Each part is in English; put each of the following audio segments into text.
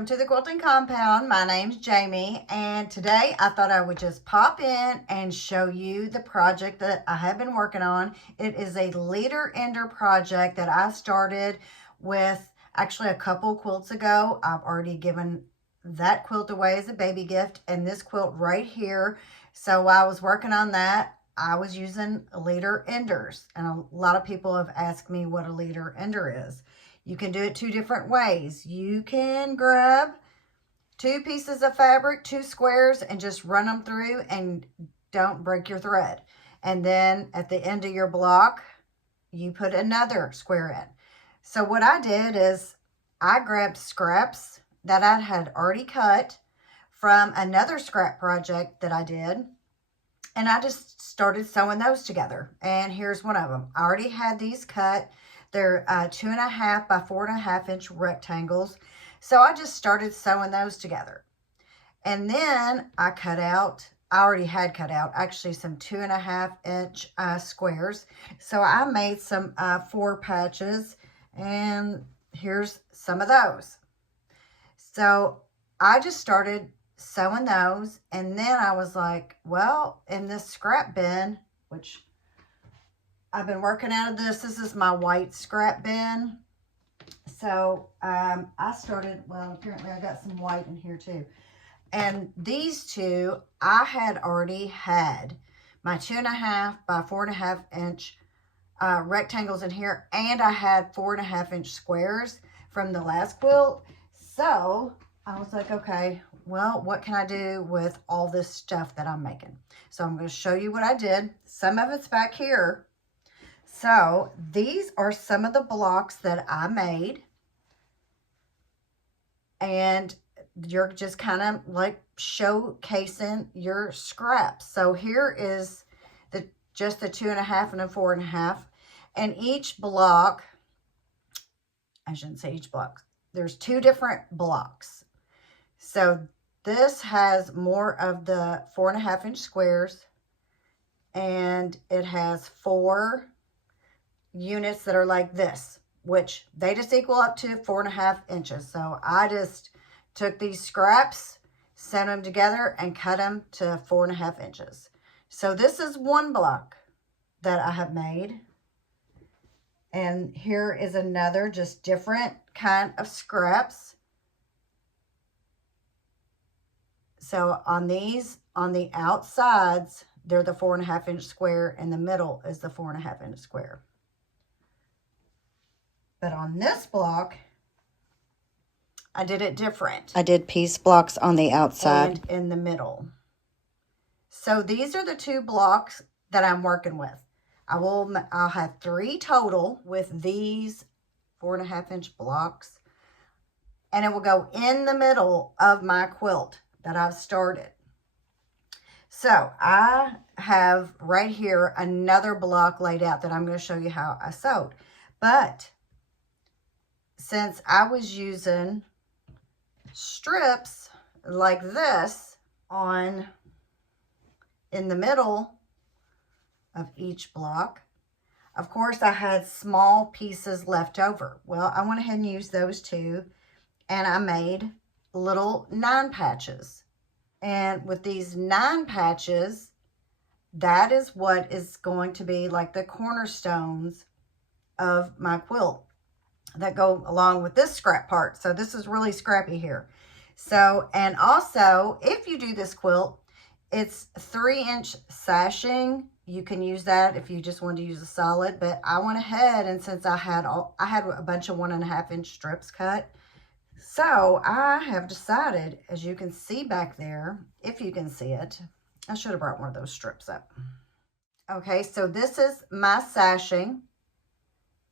welcome to the quilting compound. My name's Jamie, and today I thought I would just pop in and show you the project that I have been working on. It is a leader ender project that I started with actually a couple quilts ago. I've already given that quilt away as a baby gift, and this quilt right here. So while I was working on that, I was using leader enders, and a lot of people have asked me what a leader ender is. You can do it two different ways. You can grab two pieces of fabric, two squares, and just run them through and don't break your thread. And then at the end of your block, you put another square in. So what I did is I grabbed scraps that I had already cut from another scrap project that I did, and I just started sewing those together. And here's one of them. I already had these cut. They're 2.5 by 4.5 inch rectangles. So I just started sewing those together. And then I already had cut out actually some 2.5 inch squares. So I made some 4 patches, and here's some of those. So I just started sewing those, and then I was like, well, in this scrap bin, which I've been working out of this is my white scrap bin. So I started, well, apparently I got some white in here too. And these two, I had already had my 2.5 by 4.5 inch rectangles in here, and I had 4.5 inch squares from the last quilt. So I was like, okay, well, what can I do with all this stuff that I'm making? So I'm going to show you what I did. Some of it's back here. So these are some of the blocks that I made, and you're just kind of like showcasing your scraps. So here is just the 2.5 and a 4.5, and each block, I shouldn't say each block, there's 2 different blocks. So this has more of the 4.5 inch squares, and it has 4 units that are like this, which they just equal up to 4.5 inches. So I just took these scraps, sewed them together, and cut them to 4.5 inches. So this is one block that I have made. And here is another, just different kind of scraps. So on these, on the outsides, they're the 4.5 inch square, and the middle is the 4.5 inch square. But on this block, I did it different. I did piece blocks on the outside and in the middle. So these are the 2 blocks that I'm working with. I'll have 3 total with these 4.5 inch blocks, and it will go in the middle of my quilt that I've started. So I have right here another block laid out that I'm going to show you how I sewed. But since I was using strips like this in the middle of each block, of course I had small pieces left over. Well, I went ahead and used those too, and I made little 9 patches. And with these 9 patches, that is what is going to be like the cornerstones of my quilt that go along with this scrap part. So this is really scrappy here. So, and also, if you do this quilt, it's 3 inch sashing. You can use that if you just want to use a solid, but I went ahead, and since I had a bunch of 1.5 inch strips cut, so I have decided, as you can see back there, if you can see it, I should have brought one of those strips up. Okay, so this is my sashing.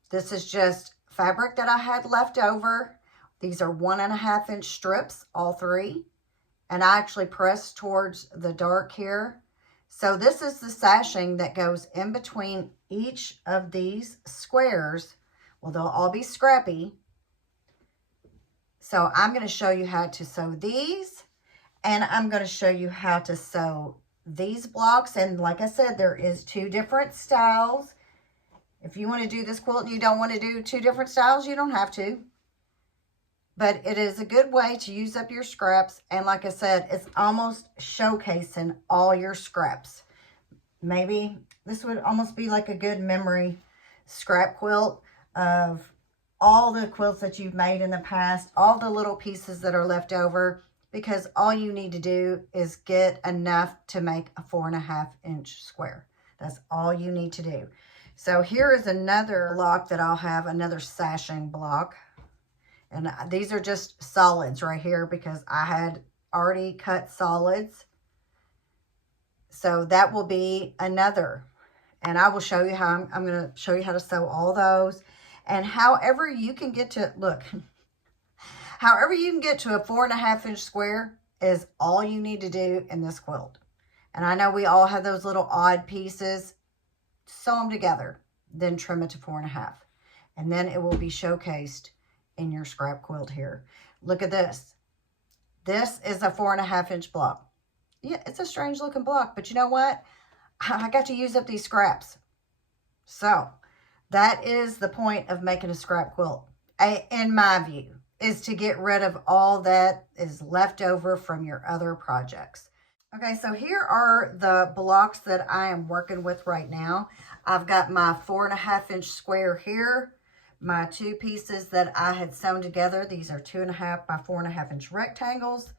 This is just fabric that I had left over. These are 1.5 inch strips, all 3. And I actually pressed towards the dark here. So this is the sashing that goes in between each of these squares. Well, they'll all be scrappy. So I'm going to show you how to sew these, and I'm going to show you how to sew these blocks. And like I said, there is 2 different styles. If you want to do this quilt and you don't want to do 2 different styles, you don't have to. But it is a good way to use up your scraps. And like I said, it's almost showcasing all your scraps. Maybe this would almost be like a good memory scrap quilt of all the quilts that you've made in the past, all the little pieces that are left over, because all you need to do is get enough to make a 4.5-inch square. That's all you need to do. So here is another block that I'll have, another sashing block. And these are just solids right here because I had already cut solids. So that will be another. And I will show you how, I'm going to show you how to sew all those. And however you can get to, look, however you can get to a 4.5-inch square is all you need to do in this quilt. And I know we all have those little odd pieces. Sew them together, then trim it to 4.5. And then it will be showcased in your scrap quilt here. Look at this. This is a 4.5-inch block. Yeah, it's a strange looking block, but you know what? I got to use up these scraps. So that is the point of making a scrap quilt, in my view, is to get rid of all that is left over from your other projects. Okay, so here are the blocks that I am working with right now. I've got my 4.5-inch square here, my two pieces that I had sewn together. These are 2.5 by 4.5-inch rectangles.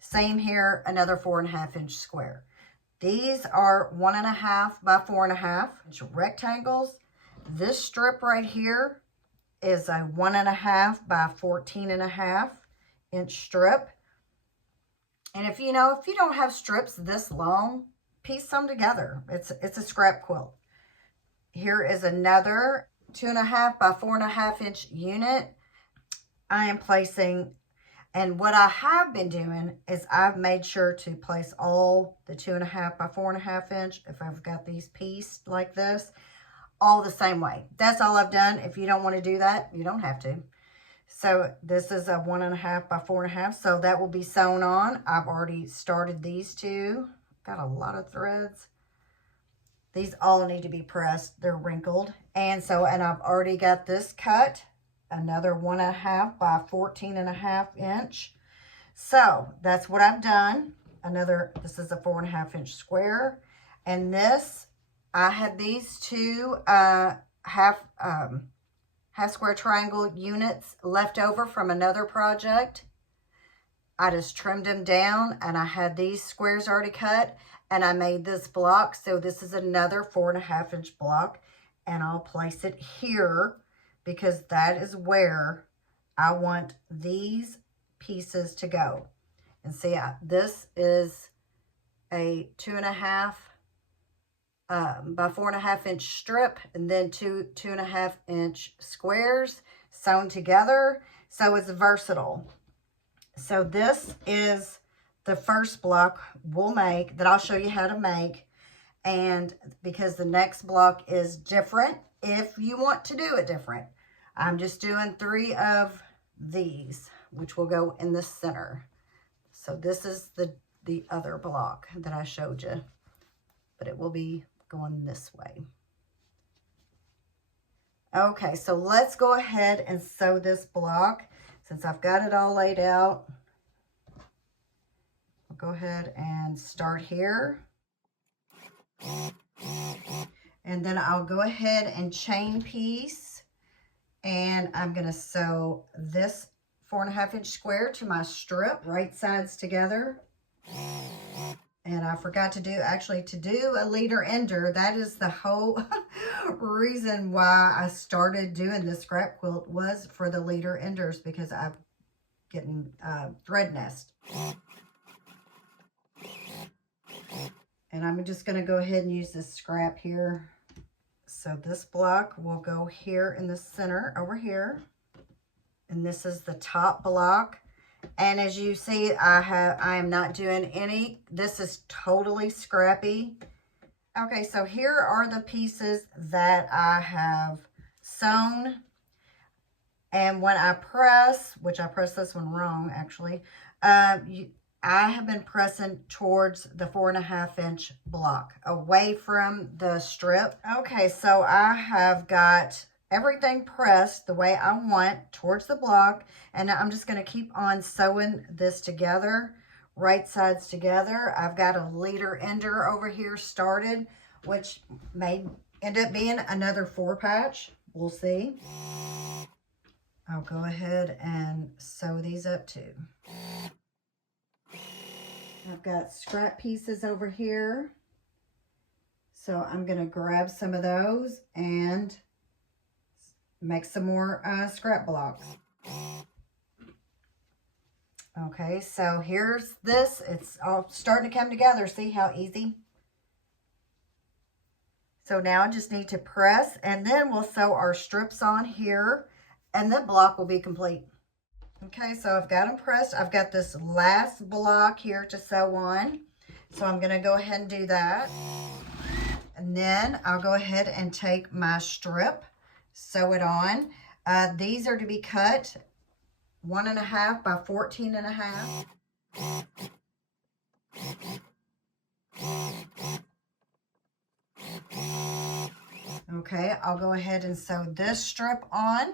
Same here, another 4.5-inch square. These are 1.5 by 4.5-inch rectangles. This strip right here is a 1.5 by 14.5-inch strip. And if you don't have strips this long, piece them together. It's a scrap quilt. Here is another 2.5 by 4.5-inch unit. I am placing, and what I have been doing is I've made sure to place all the 2.5 by 4.5-inch, if I've got these pieced like this, all the same way. That's all I've done. If you don't want to do that, you don't have to. So this is a 1.5 by 4.5, so that will be sewn on. I've already started these two. Got a lot of threads. These all need to be pressed. They're wrinkled. And I've already got this cut. Another 1.5 by 14.5-inch. So that's what I've done. This is a 4.5-inch square. And this, I had these two half square triangle units left over from another project. I just trimmed them down, and I had these squares already cut, and I made this block. So this is another 4.5-inch block, and I'll place it here because that is where I want these pieces to go. And see, this is a 2.5 by 4.5-inch strip, and then two 2.5-inch squares sewn together. So it's versatile. So this is the first block we'll make that I'll show you how to make. And because the next block is different, if you want to do it different, I'm just doing 3 of these, which will go in the center. So this is the other block that I showed you, but it will be going this way. Okay, so let's go ahead and sew this block. Since I've got it all laid out, I'll go ahead and start here. And then I'll go ahead and chain piece, and I'm going to sew this 4.5-inch square to my strip, right sides together. And I forgot to do a leader ender. That is the whole reason why I started doing this scrap quilt, was for the leader enders, because I'm getting thread nest. And I'm just going to go ahead and use this scrap here. So this block will go here in the center over here. And this is the top block. And as you see, I am not doing any. This is totally scrappy. Okay, so here are the pieces that I have sewn. And when I press, which I pressed this one wrong actually, I have been pressing towards the 4.5-inch block, away from the strip. Okay, so I have got everything pressed the way I want towards the block. And I'm just going to keep on sewing this together, right sides together. I've got a leader ender over here started, which may end up being another 4 patch. We'll see. I'll go ahead and sew these up too. I've got scrap pieces over here. So I'm going to grab some of those and make some more scrap blocks. Okay, so here's this. It's all starting to come together. See how easy? So now I just need to press, and then we'll sew our strips on here, and the block will be complete. Okay, so I've got them pressed. I've got this last block here to sew on. So I'm going to go ahead and do that. And then I'll go ahead and take my strip, sew it on. These are to be cut 1.5 by 14.5. Okay, I'll go ahead and sew this strip on.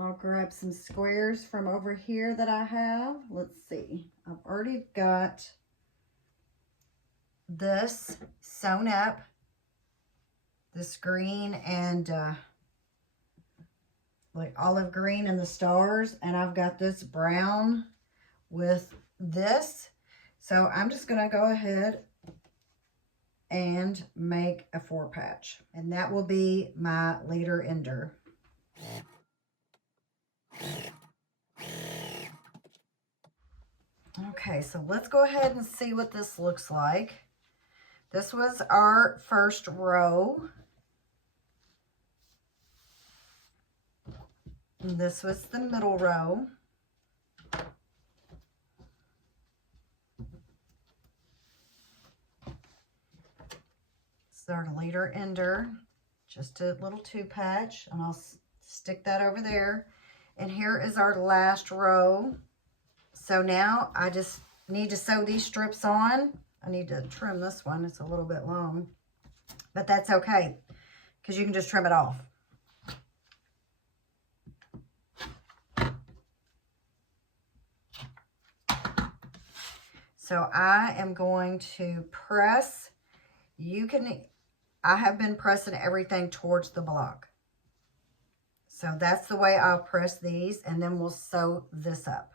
I'll grab some squares from over here that I have. Let's see. I've already got this sewn up. This green and like olive green and the stars. And I've got this brown with this. So I'm just going to go ahead and make a 4 patch. And that will be my leader ender. Okay, so let's go ahead and see what this looks like. This was our first row. And this was the middle row. This is our leader ender. Just a little 2 patch, and I'll stick that over there. And here is our last row. So now I just need to sew these strips on. I need to trim this one. It's a little bit long, but that's okay because you can just trim it off. So I am going to press. I have been pressing everything towards the block. So that's the way I'll press these, and then we'll sew this up.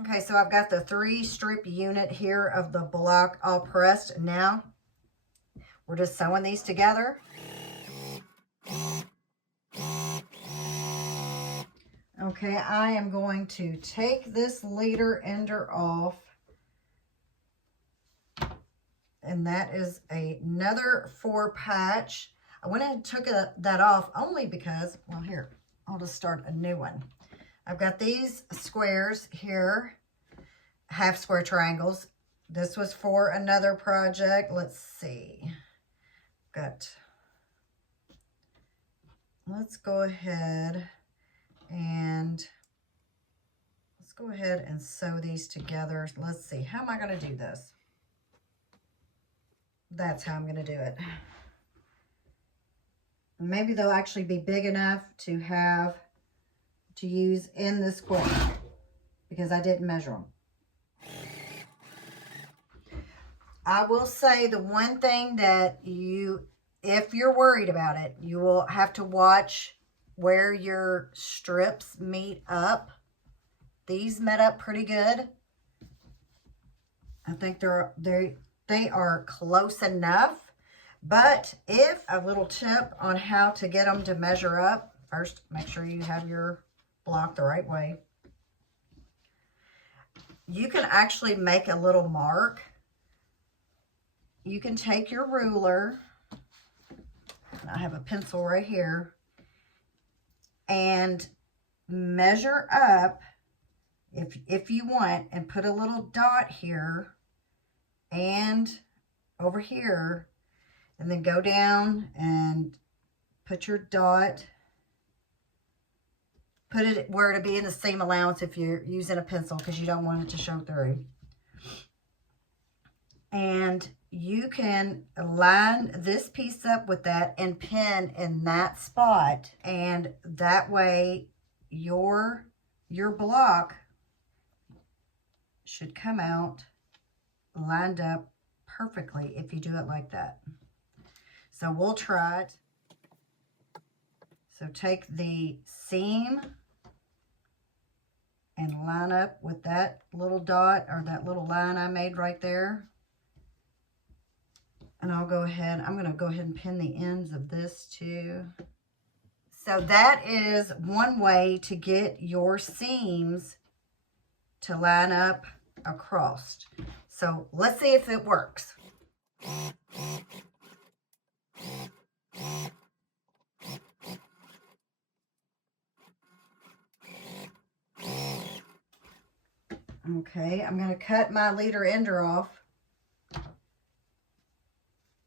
Okay, so I've got the 3 strip unit here of the block all pressed. Now we're just sewing these together. Okay, I am going to take this leader ender off. And that is another 4 patch. I went ahead and took that off only because, well, here, I'll just start a new one. I've got these squares here, half square triangles. This was for another project. Let's see. Let's go ahead and sew these together. Let's see. How am I going to do this? That's how I'm going to do it. Maybe they'll actually be big enough to use in this quilt because I didn't measure them. I will say the one thing that if you're worried about it, you will have to watch where your strips meet up. These met up pretty good. I think they are close enough, but if a little tip on how to get them to measure up, first make sure you have your block the right way. You can actually make a little mark. You can take your ruler, I have a pencil right here, and measure up if you want, and put a little dot here and over here, and then go down and put your dot put it where to be in the seam allowance if you're using a pencil because you don't want it to show through. And you can line this piece up with that and pin in that spot. And that way your block should come out lined up perfectly if you do it like that. So we'll try it. So take the seam and line up with that little dot or that little line I made right there. And I'm going to go ahead and pin the ends of this too. So that is one way to get your seams to line up across. So let's see if it works. Okay, I'm going to cut my leader ender off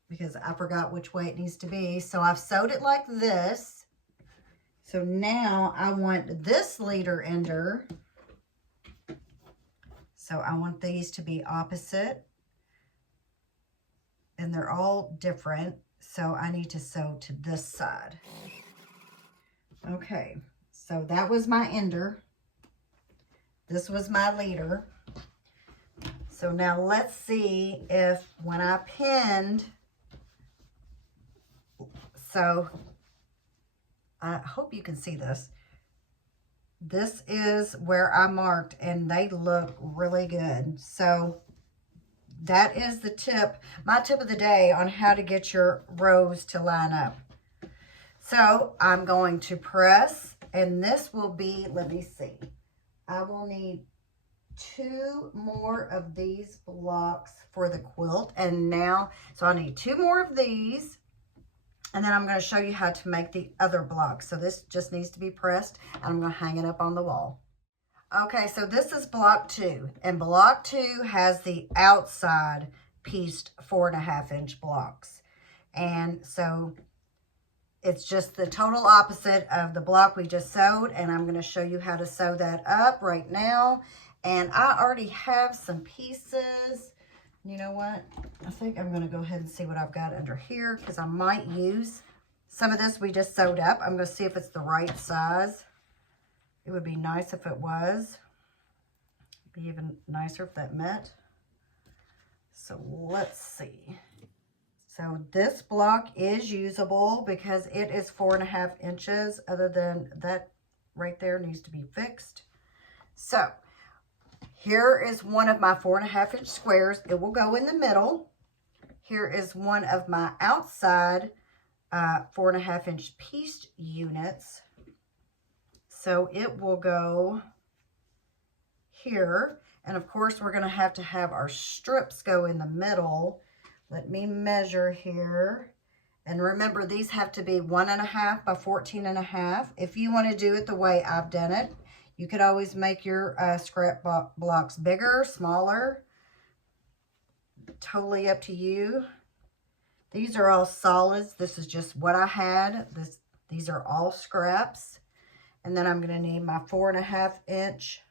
because I forgot which way it needs to be. So I've sewed it like this. So now I want this leader ender. So I want these to be opposite. And they're all different. So I need to sew to this side. Okay, so that was my ender. This was my leader. So now let's see if when I pinned, so I hope you can see this. This is where I marked and they look really good. So that is the tip, my tip of the day on how to get your rows to line up. So I'm going to press, and this will be, let me see. I will need 2 more of these blocks for the quilt. And now, so I need 2 more of these. And then I'm going to show you how to make the other blocks. So this just needs to be pressed. And I'm going to hang it up on the wall. Okay, so this is block 2. And block 2 has the outside pieced 4.5-inch blocks. And so it's just the total opposite of the block we just sewed, and I'm going to show you how to sew that up right now. And I already have some pieces. You know what? I think I'm going to go ahead and see what I've got under here because I might use some of this we just sewed up. I'm going to see if it's the right size. It would be nice if it was. It'd be even nicer if that met. So let's see. So this block is usable because it is 4.5 inches. Other than that right there needs to be fixed. So here is one of my 4.5-inch squares. It will go in the middle. Here is one of my outside 4.5-inch pieced units. So it will go here. And of course, we're going to have our strips go in the middle. Let me measure here. And remember, these have to be 1.5 by 14.5. If you want to do it the way I've done it, you could always make your scrap blocks bigger, smaller. Totally up to you. These are all solids. This is just what I had. These are all scraps. And then I'm going to need my 4.5-inch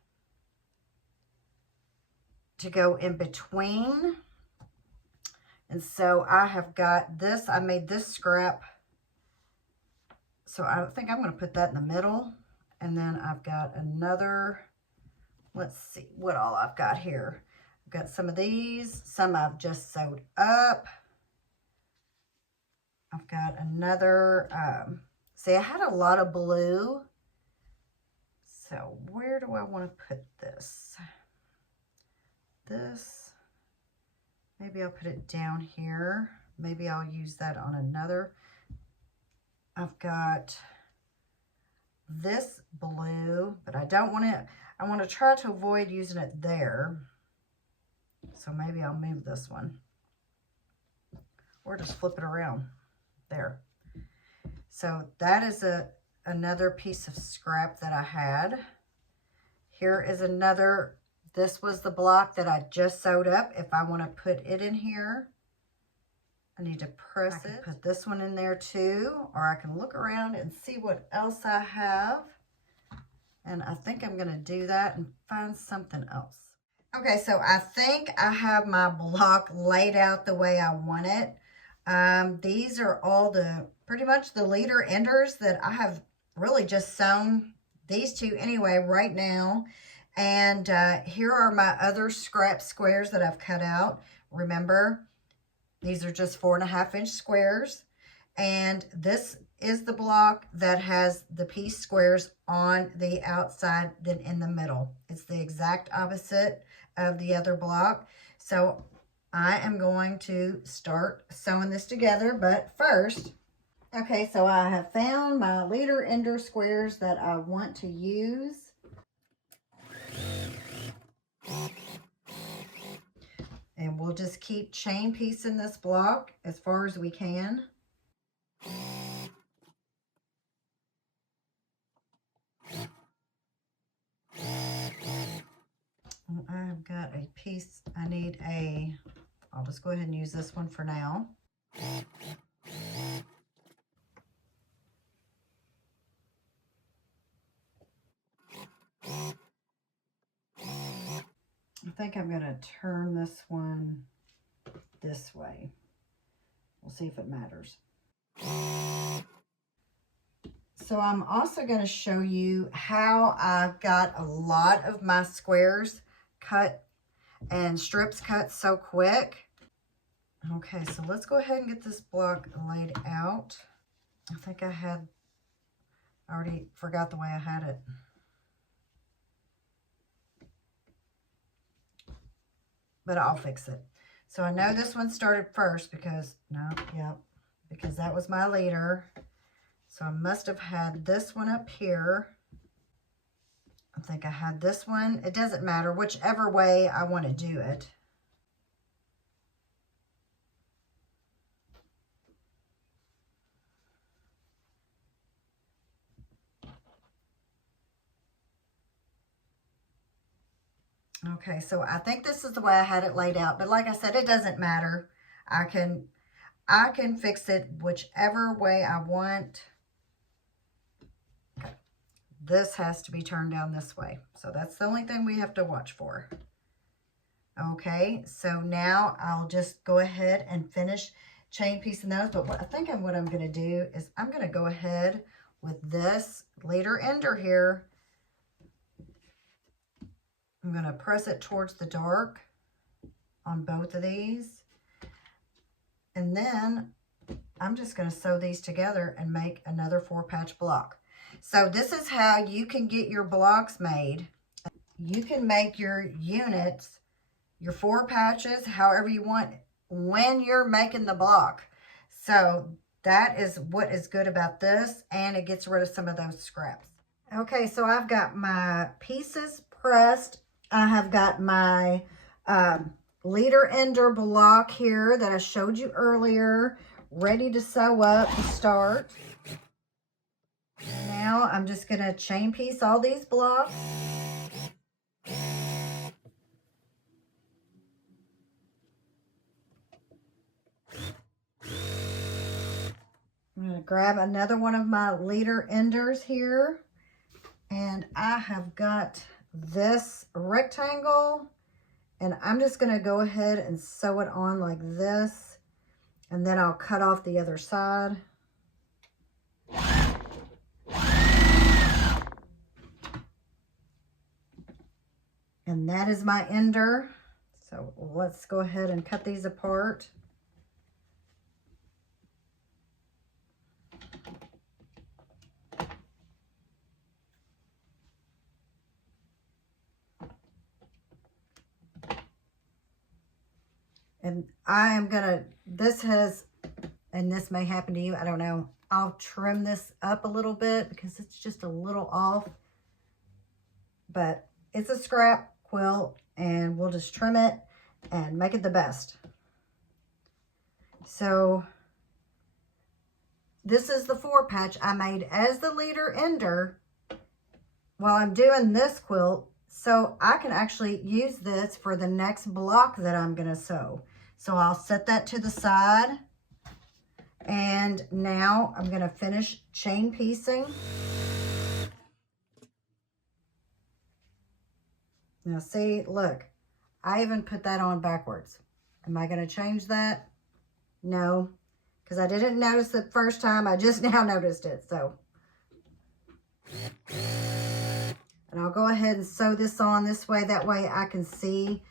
to go in between. And so I have got this. I made this scrap. So I think I'm going to put that in the middle. And then I've got another, let's see what all I've got here. I've got some of these. Some I've just sewed up. I've got another, see, I had a lot of blue. So where do I want to put this? Maybe I'll put it down here. Maybe I'll use that on another. I've got this blue, but I don't want it. I want to try to avoid using it there. So maybe I'll move this one. Or just flip it around. There. So that is another piece of scrap that I had. Here is another. This was the block that I just sewed up. If I want to put it in here, I need to press it. Put this one in there too, or I can look around and see what else I have. And I think I'm going to do that and find something else. Okay, so I think I have my block laid out the way I want it. These are all pretty much the leader enders that I have really just sewn these two anyway right now. And here are my other scrap squares that I've cut out. Remember, these are just 4.5-inch squares. And this is the block that has the piece squares on the outside than in the middle. It's the exact opposite of the other block. So I am going to start sewing this together, but first, okay, so I have found my leader ender squares that I want to use. And we'll just keep chain piecing this block as far as we can. I've got a piece, I'll just go ahead and use this one for now. I think I'm going to turn this one this way. We'll see if it matters. So I'm also going to show you how I've got a lot of my squares cut and strips cut so quick. Okay, so let's go ahead and get this block laid out. I think I already forgot the way I had it. But I'll fix it. So I know this one started first because that was my leader. So I must have had this one up here. I think I had this one. It doesn't matter, whichever way I want to do it. Okay, so I think this is the way I had it laid out, but like I said, it doesn't matter. I can fix it whichever way I want. Okay. This has to be turned down this way. So that's the only thing we have to watch for. Okay, so now I'll just go ahead and finish chain piecing those. But what I'm going to do is I'm going to go ahead with this leader ender here. I'm going to press it towards the dark on both of these. And then I'm just going to sew these together and make another 4-patch block. So this is how you can get your blocks made. You can make your units, your 4 patches, however you want when you're making the block. So that is what is good about this, and it gets rid of some of those scraps. Okay, so I've got my pieces pressed. I have got my leader ender block here that I showed you earlier, ready to sew up to start. Now I'm just going to chain piece all these blocks. I'm going to grab another one of my leader enders here, and I have got this rectangle, and I'm just going to go ahead and sew it on like this, and then I'll cut off the other side. And that is my ender. So let's go ahead and cut these apart. And I am gonna, and this may happen to you, I don't know. I'll trim this up a little bit because it's just a little off. But it's a scrap quilt, and we'll just trim it and make it the best. So this is the 4-patch I made as the leader ender while I'm doing this quilt, so I can actually use this for the next block that I'm going to sew. So I'll set that to the side, and now I'm going to finish chain piecing. Now see, look, I even put that on backwards. Am I going to change that? No, because I didn't notice the first time. I just now noticed it. So, and I'll go ahead and sew this on this way. That way I can see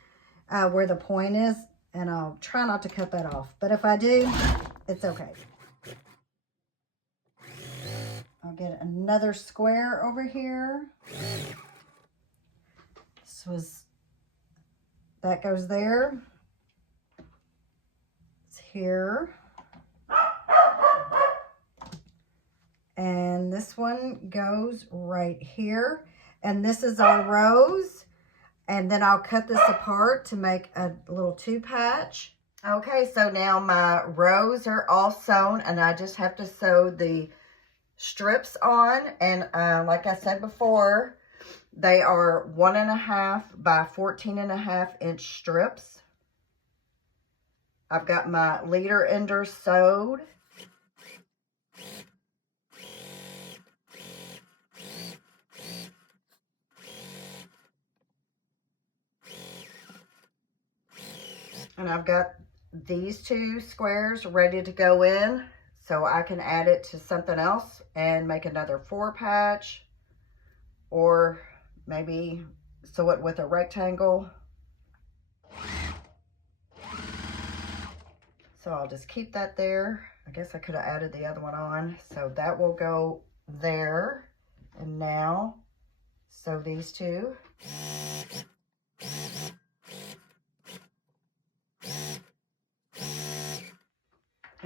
where the point is. And I'll try not to cut that off. But if I do, it's okay. I'll get another square over here. That goes there. It's here. And this one goes right here. And this is our rows. And then I'll cut this apart to make a little 2-patch. Okay, so now my rows are all sewn, and I just have to sew the strips on. And like I said before, they are 1.5 by 14.5 inch strips. I've got my leader ender sewed. And I've got these 2 squares ready to go in, so I can add it to something else and make another 4-patch, or maybe sew it with a rectangle. So I'll just keep that there. I guess I could have added the other one on. So that will go there. And now sew these 2.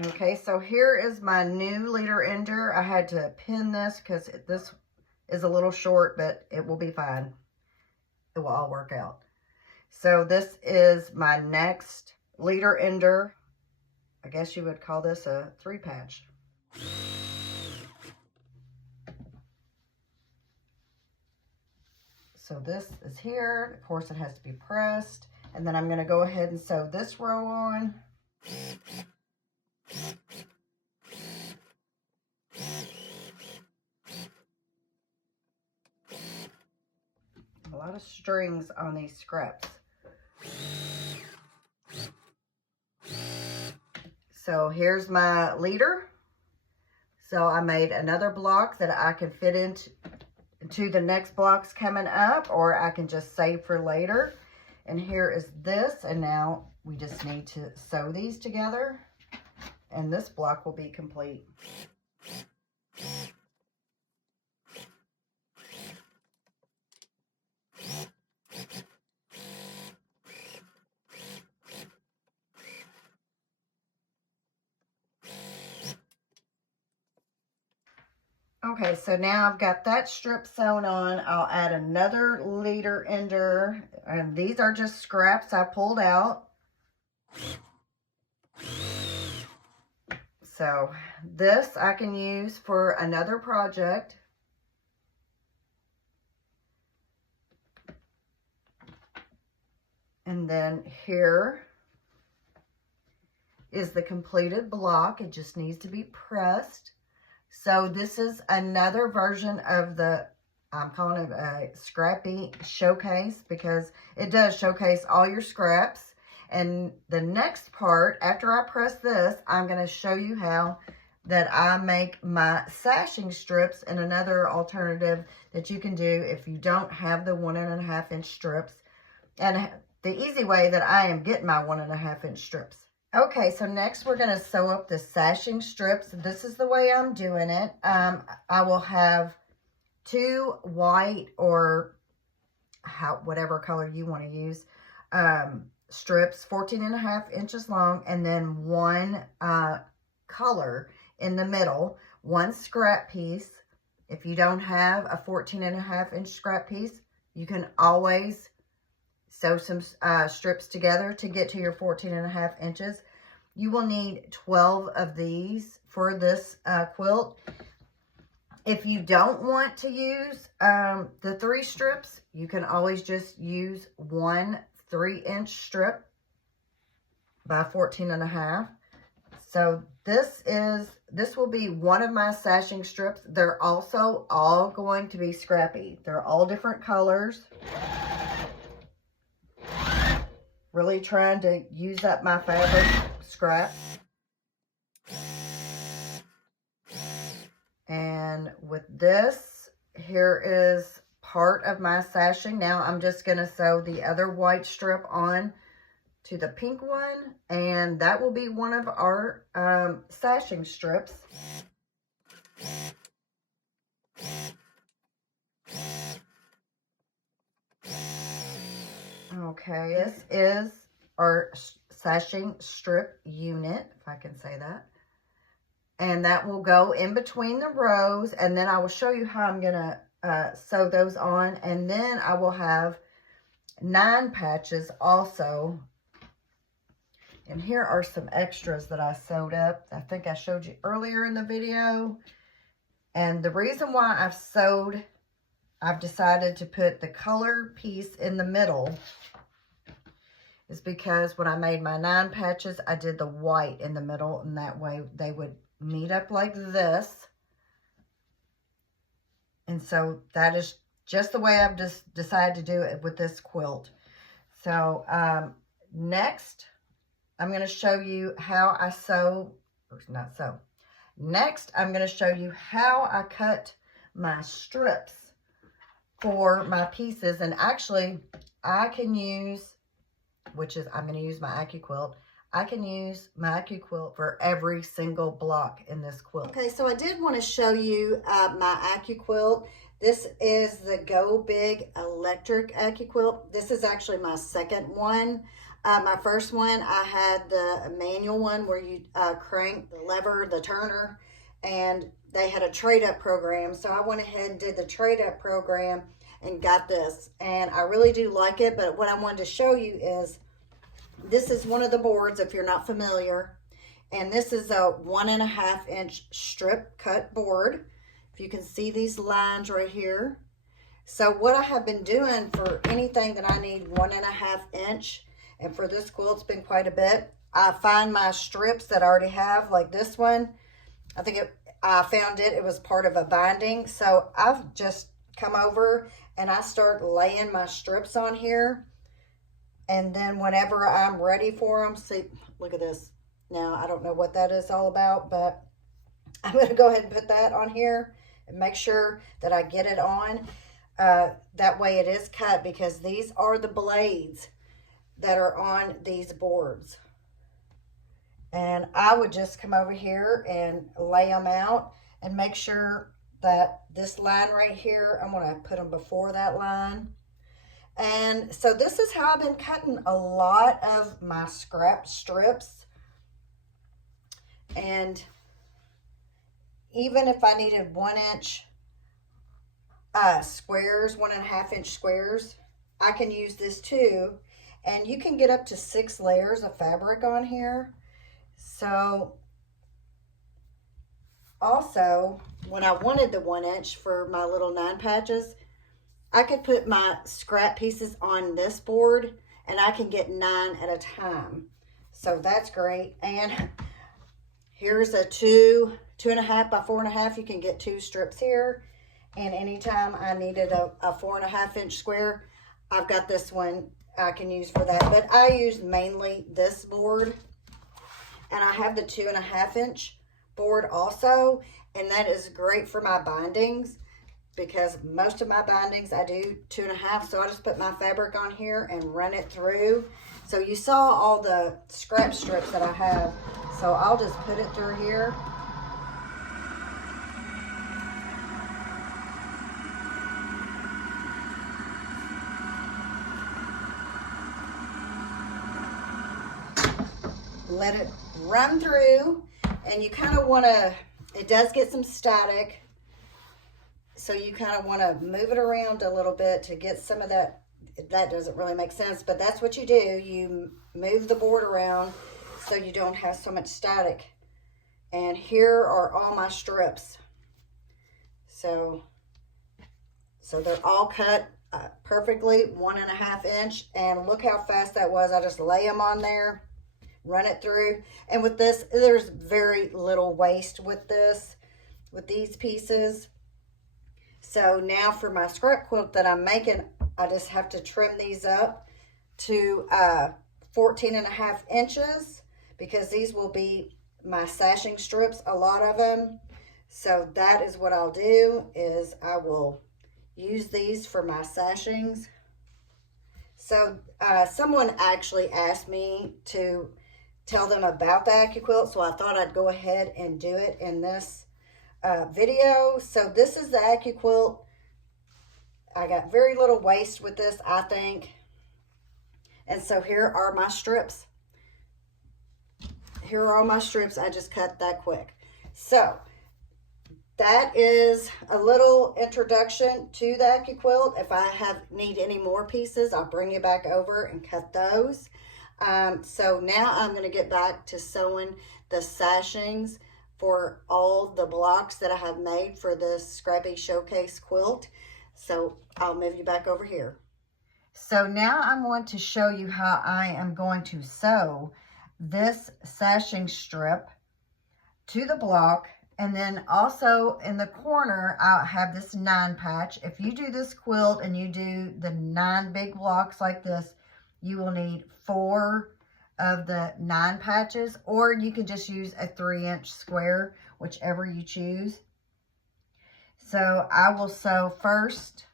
Okay, so here is my new leader ender. I had to pin this because this is a little short, but it will be fine. It will all work out. So this is my next leader ender. I guess you would call this a 3-patch. So this is here. Of course, it has to be pressed. And then I'm going to go ahead and sew this row on. A lot of strings on these scraps. So here's my leader. So I made another block that I can fit into the next blocks coming up, or I can just save for later. And here is this, and now we just need to sew these together, and this block will be complete. Okay, so now I've got that strip sewn on. I'll add another leader ender, and these are just scraps I pulled out. So this I can use for another project. And then here is the completed block. It just needs to be pressed. So this is another version of the, I'm calling it a Scrappy showcase, because it does showcase all your scraps. And the next part, after I press this, I'm going to show you how that I make my sashing strips, and another alternative that you can do if you don't have the 1.5 inch strips, and the easy way that I am getting my 1.5 inch strips. Okay, so next we're going to sew up the sashing strips. This is the way I'm doing it. I will have 2 white, or whatever color you want to use, strips, 14.5 inches long, and then 1 color in the middle, 1 scrap piece. If you don't have a 14.5 inch scrap piece, you can always sew some strips together to get to your 14.5 inches. You will need 12 of these for this quilt. If you don't want to use the 3 strips, you can always just use 1 3-inch strip by 14.5. So this will be one of my sashing strips. They're also all going to be scrappy. They're all different colors. really trying to use up my fabric scrap. And with this, here is part of my sashing. Now I'm just going to sew the other white strip on to the pink one, and that will be one of our sashing strips. Okay, this is our sashing strip unit, if I can say that. And that will go in between the rows, and then I will show you how I'm going to sew those on. And then I will have 9 patches also. And here are some extras that I sewed up. I think I showed you earlier in the video. And the reason why I've decided to put the color piece in the middle is because when I made my 9 patches, I did the white in the middle, and that way they would meet up like this. And so that is just the way I've just decided to do it with this quilt. So next, I'm going to show you how I sew, or not sew. Next, I'm going to show you how I cut my strips for my pieces. And actually, I can use, I'm going to use my Accuquilt. I can use my Accuquilt for every single block in this quilt. Okay, so I did want to show you my Accuquilt. This is the Go Big electric Accuquilt. This is actually my second one. My first one, I had the manual one where you crank the lever, the turner, and they had a trade-up program. So I went ahead and did the trade-up program and got this. And I really do like it, but what I wanted to show you is this is one of the boards, if you're not familiar. And this is a 1.5 inch strip cut board. If you can see these lines right here. So what I have been doing for anything that I need 1.5 inch, and for this quilt, it's been quite a bit. I find my strips that I already have, like this one. I found it was part of a binding. So I've just come over and I start laying my strips on here. And then whenever I'm ready for them, see, look at this. Now, I don't know what that is all about, but I'm going to go ahead and put that on here and make sure that I get it on. That way it is cut, because these are the blades that are on these boards. And I would just come over here and lay them out and make sure that this line right here, I'm going to put them before that line. And so this is how I've been cutting a lot of my scrap strips. And even if I needed 1 inch squares, 1.5 inch squares, I can use this too. And you can get up to 6 layers of fabric on here. So also, when I wanted the 1 inch for my little 9 patches, I could put my scrap pieces on this board, and I can get 9 at a time. So that's great. And here's a 2.5 by 4.5. You can get 2 strips here. And anytime I needed a 4.5 inch square, I've got this one I can use for that. But I use mainly this board. And I have the 2.5 inch board also. And that is great for my bindings, because most of my bindings I do 2.5. So I just put my fabric on here and run it through. So you saw all the scrap strips that I have. So I'll just put it through here. Let it run through, and you kind of want to, it does get some static. So you kind of want to move it around a little bit to get some of that. That doesn't really make sense, but that's what you do. You move the board around so you don't have so much static. And here are all my strips. So they're all cut perfectly, 1.5 inch. And look how fast that was. I just lay them on there, run it through. And with this, there's very little waste with this, with these pieces. So now for my scrap quilt that I'm making, I just have to trim these up to 14.5 inches, because these will be my sashing strips, a lot of them. So that is what I'll do, is I will use these for my sashings. So someone actually asked me to tell them about the Accuquilt, so I thought I'd go ahead and do it in this video. So this is the Accuquilt. I got very little waste with this, I think. And so here are my strips. Here are all my strips. I just cut that quick. So that is a little introduction to the Accuquilt. If I need any more pieces, I'll bring you back over and cut those. So now I'm going to get back to sewing the sashings for all the blocks that I have made for this Scrappy Showcase quilt. So I'll move you back over here. So now I'm going to show you how I am going to sew this sashing strip to the block. And then also in the corner, I'll have this 9 patch. If you do this quilt and you do the 9 big blocks like this, you will need 4 of the 9 patches, or you can just use a 3-inch square, whichever you choose. So I will sew first.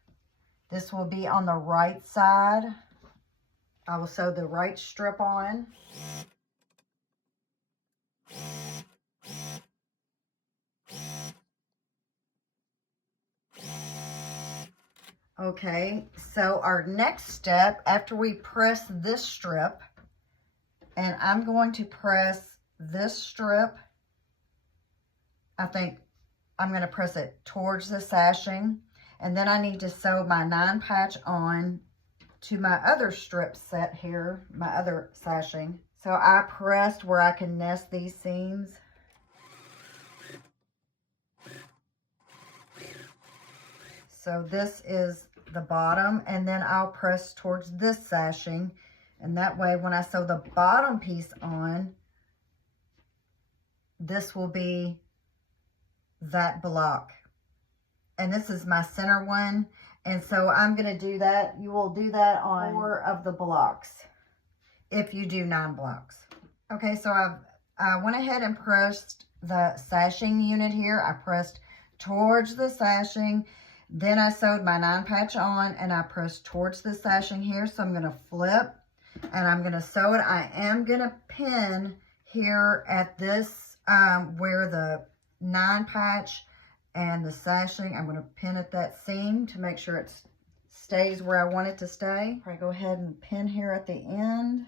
This will be on the right side. I will sew the right strip on. Okay, so our next step, after we press this strip, and I'm going to press this strip, I think I'm going to press it towards the sashing, and then I need to sew my 9 patch on to my other strip set here, my other sashing. So I pressed where I can nest these seams. So this is the bottom, and then I'll press towards this sashing, and that way when I sew the bottom piece on, this will be that block. And this is my center one, and so I'm going to do that. You will do that on 4 of the blocks if you do 9 blocks. Okay, so I went ahead and pressed the sashing unit here. I pressed towards the sashing. Then I sewed my 9 patch on, and I pressed towards the sashing here. So I'm going to flip, and I'm going to sew it. I am going to pin here at this, where the 9 patch and the sashing, I'm going to pin at that seam to make sure it stays where I want it to stay. I go ahead and pin here at the end.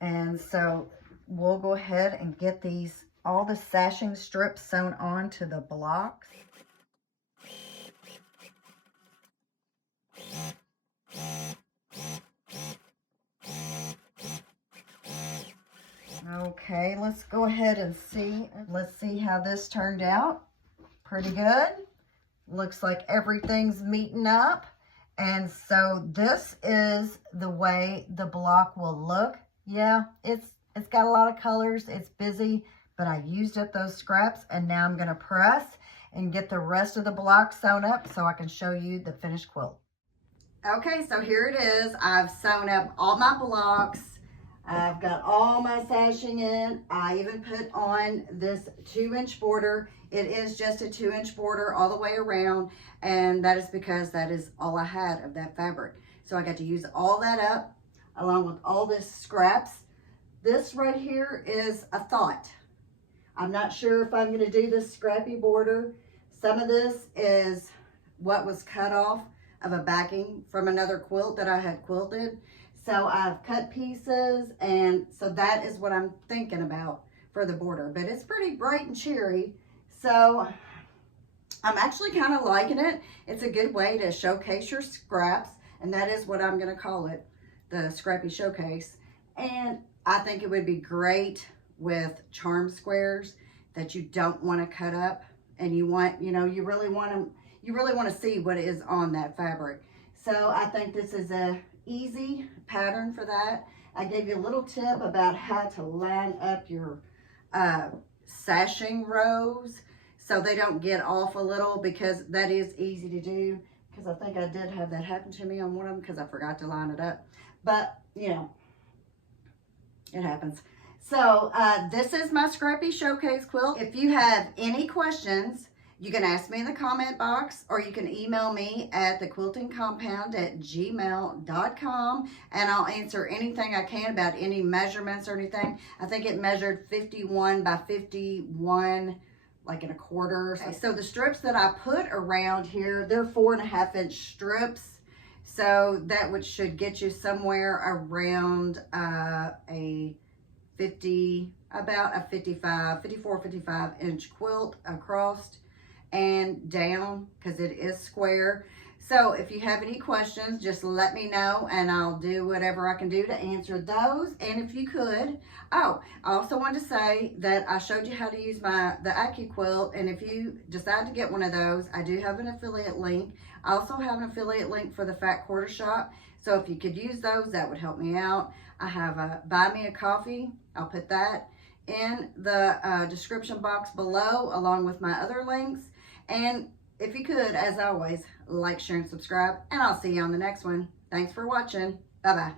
And so we'll go ahead and get all the sashing strips sewn onto the blocks. Okay, let's go ahead and see. Let's see how this turned out. Pretty good. Looks like everything's meeting up. And so this is the way the block will look. Yeah, it's got a lot of colors. It's busy, but I used up those scraps, and now I'm going to press and get the rest of the block sewn up so I can show you the finished quilt. Okay, so here it is. I've sewn up all my blocks. I've got all my sashing in. I even put on this 2-inch border. It is just a 2-inch border all the way around, and that is because that is all I had of that fabric. So I got to use all that up along with all this scraps. This right here is a thought. I'm not sure if I'm going to do this scrappy border. Some of this is what was cut off of a backing from another quilt that I had quilted. So I've cut pieces, and so that is what I'm thinking about for the border. But it's pretty bright and cheery, so I'm actually kind of liking it. It's a good way to showcase your scraps, and that is what I'm going to call it, the Scrappy Showcase. And I think it would be great with charm squares that you don't want to cut up, and you want, you really want to see what is on that fabric. So I think this is a easy pattern for that. I gave you a little tip about how to line up your sashing rows so they don't get off a little, because that is easy to do, because I think I did have that happen to me on one of them because I forgot to line it up. But It happens. So this is my Scrappy Showcase quilt. If you have any questions, you can ask me in the comment box, or you can email me at thequiltingcompound@gmail.com, and I'll answer anything I can about any measurements or anything. I think it measured 51 by 51, like in a quarter. Okay, so the strips that I put around here, they're 4.5-inch strips. So that should get you somewhere around a 54, 55-inch quilt across and down, because it is square. So if you have any questions, just let me know and I'll do whatever I can do to answer those. And if you could, oh, I also want to say that I showed you how to use the Accuquilt, and if you decide to get one of those, I do have an affiliate link. I also have an affiliate link for the Fat Quarter Shop. So if you could use those, that would help me out. I have a Buy Me a Coffee. I'll put that in the description box below, along with my other links. And if you could, as always, like, share, and subscribe, and I'll see you on the next one. Thanks for watching. Bye-bye.